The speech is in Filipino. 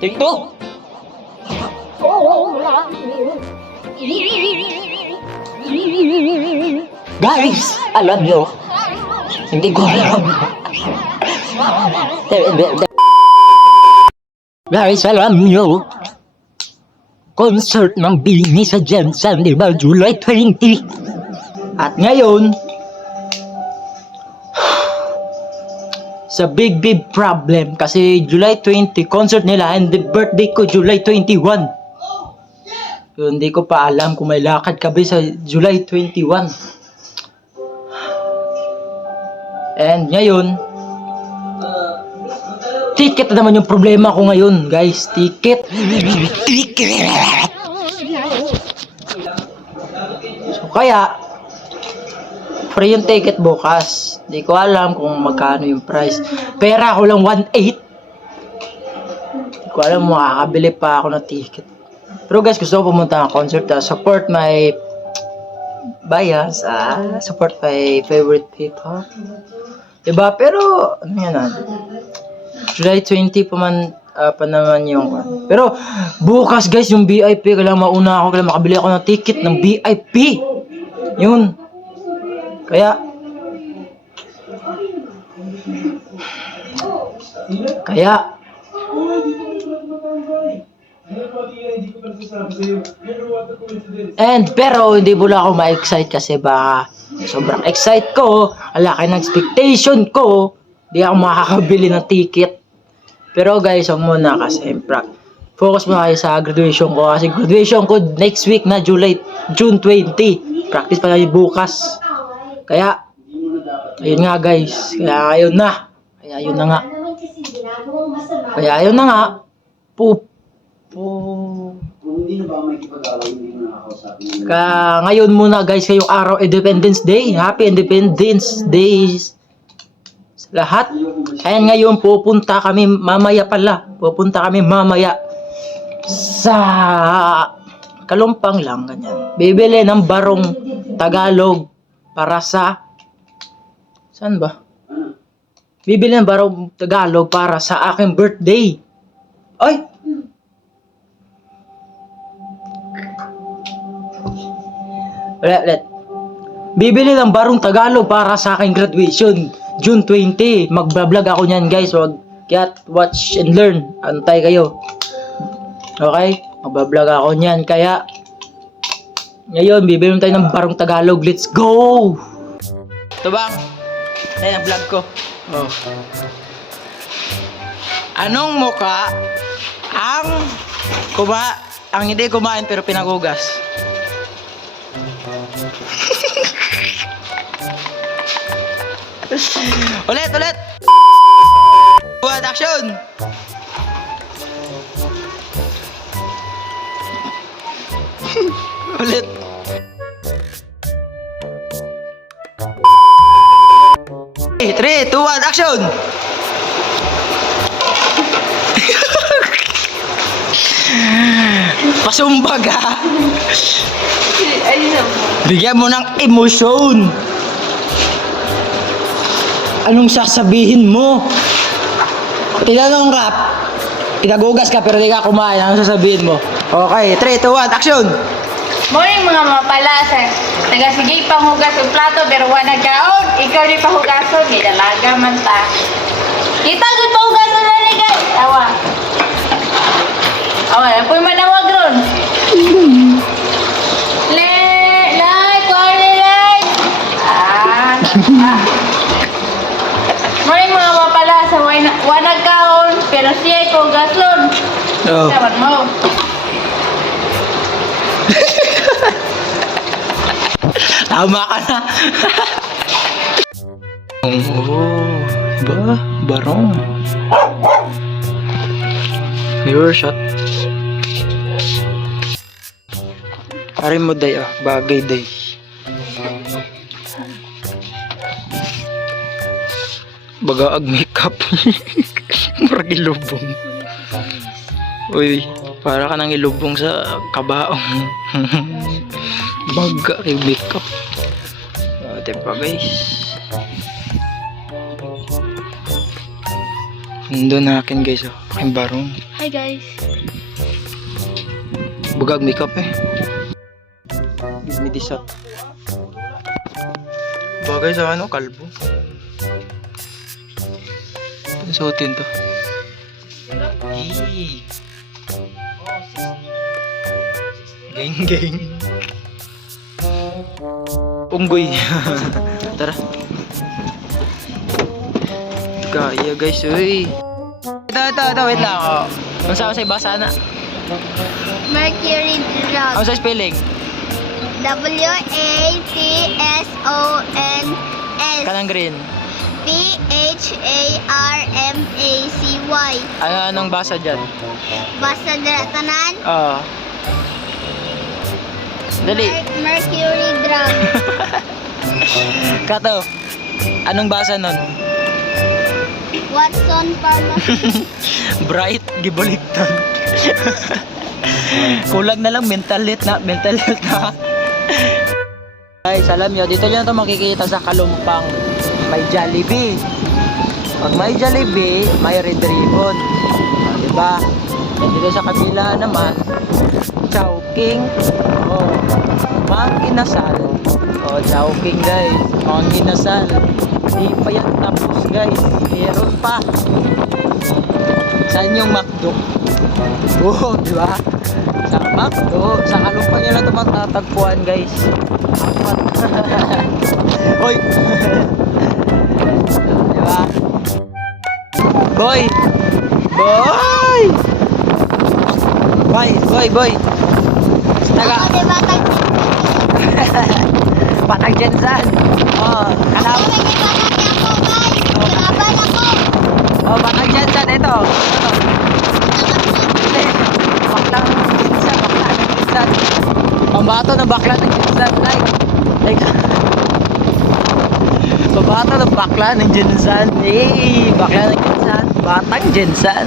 Tingko! Guys, alam nyo, hindi ko alam. Guys, alam nyo, concert ng Bini sa Jensen, di ba? July 20. At ngayon, sa big problem kasi July 20 concert nila and the birthday ko July 21. Yun, hindi ko pa alam kung may lakad kami sa July 21. And ngayon, ticket na naman yung problema ko ngayon, guys. Ticket. So, kaya, free yung ticket bukas. Hindi ko alam kung magkano yung price. Pera ko lang 1.8. Hindi ko alam, makakabili pa ako ng ticket. Pero guys, gusto ko pumunta ng concert. Support my bias. Support my favorite people. Diba? Pero, ano yan July 20 pa naman yung pero bukas guys yung VIP, kailangan mauna ako, kailangan makabili ako ng ticket ng VIP. Yun. Kaya pero hindi muna ako ma-excite kasi baka sobrang excite ko, alaki ng expectation ko, di ako makakabili ng ticket. Pero guys, huwag muna kasi focus muna kayo sa graduation ko kasi graduation ko next week na June 20. Practice pa namin bukas. Kaya ayun nga guys, kaya ayun na nga. Kaya ngayon muna guys, kayong araw Independence Day. Happy Independence Day lahat. Ayan, ngayon pupunta kami mamaya sa Kalumpang lang, ganyan. Bibili ng barong Tagalog para sa saan ba? Bibili ng barong Tagalog para sa aking birthday. Ay! Ulit. Bibili ng barong Tagalog para sa aking graduation June 20. Magbablog ako niyan guys. Watch and learn. Antay kayo. Okay? Magbablog ako niyan. Kaya ngayon, bibili tayo ng barong Tagalog. Let's go! Ito bang? Ayan ang vlog ko. Oh. Anong muka ang hindi kumain pero pinagugas? Ulit! Buat action! Ulit! 3, 2, 1, action! Pasumbag ha! Bigyan mo ng emosyon! Anong sasabihin mo? Tinanong rap, pinagugas ka pero di ka kumain. Anong sasabihin mo? Okay, 3, 2, 1, action! Morning mga mapalasa. Taga-sige panghugas ng plato pero wala nagkaon. Ikaw di pahugason. May dalaga man ta. Kita ko pahugason na ni guys. Awa. Apoy manawag ron. Morning mga mapalasa. Wala nagkaon pero siya ikaw gaslon. Sabat mo. Tama ka na. Barong. Mirror shot. Pare mo day bagay day. Bagaag makeup. Murag ilubong. Uy, para ka nang ilubong sa kabaong. Baga kay makeup. Ate pa guys. Nandun na akin guys. Aking barong. Hi guys. Bugag makeup eh. Give me this up. Bagay sa ano, kalbo. Suotin to. Hey. Geng geng. Unggoy. Tara. Kaya guys, uy. Ito, wait lang. Oh. Kung saan sa basa na? Mercury drug. Ano sa spelling? WATSONS Kanang green. PHARMACY. Anong basa dyan? Basta dira tanan. Oo. Dali. Mercury drug. Kato. Anong basa nun? Watson Pharmacy. Bright, gibaligtad. Kulang na lang mental health na. Guys, alam nyo, dito nyo na ito makikita sa Kalumpang. May Jollibee. Pag may Jollibee, may Red Ribbon. Diba? And dito sa kabila naman, Chowking. Oh, Manginasal. Oh, Chowking guys. Manginasal. Di pa yan tapos guys. Meron pa. Saan yung McDo? Oh, di ba? Sa McDo, sa Kalumpang nyo na ito matatagpuan guys. Apat. Hoy! Di ba? Boy! Boy! Boy! Taga! Ako di batang. Patag Jensan! Oh, kalab! Ako naging batang ako guys. Laban ako. Oh, patag Jensan, ito! Bakla ng Jensan! Pambato ng bakla ng Jensan! Like, pambato ng bakla ng Jensan! Hey! Bakla ng Jensan! Batang Jensan!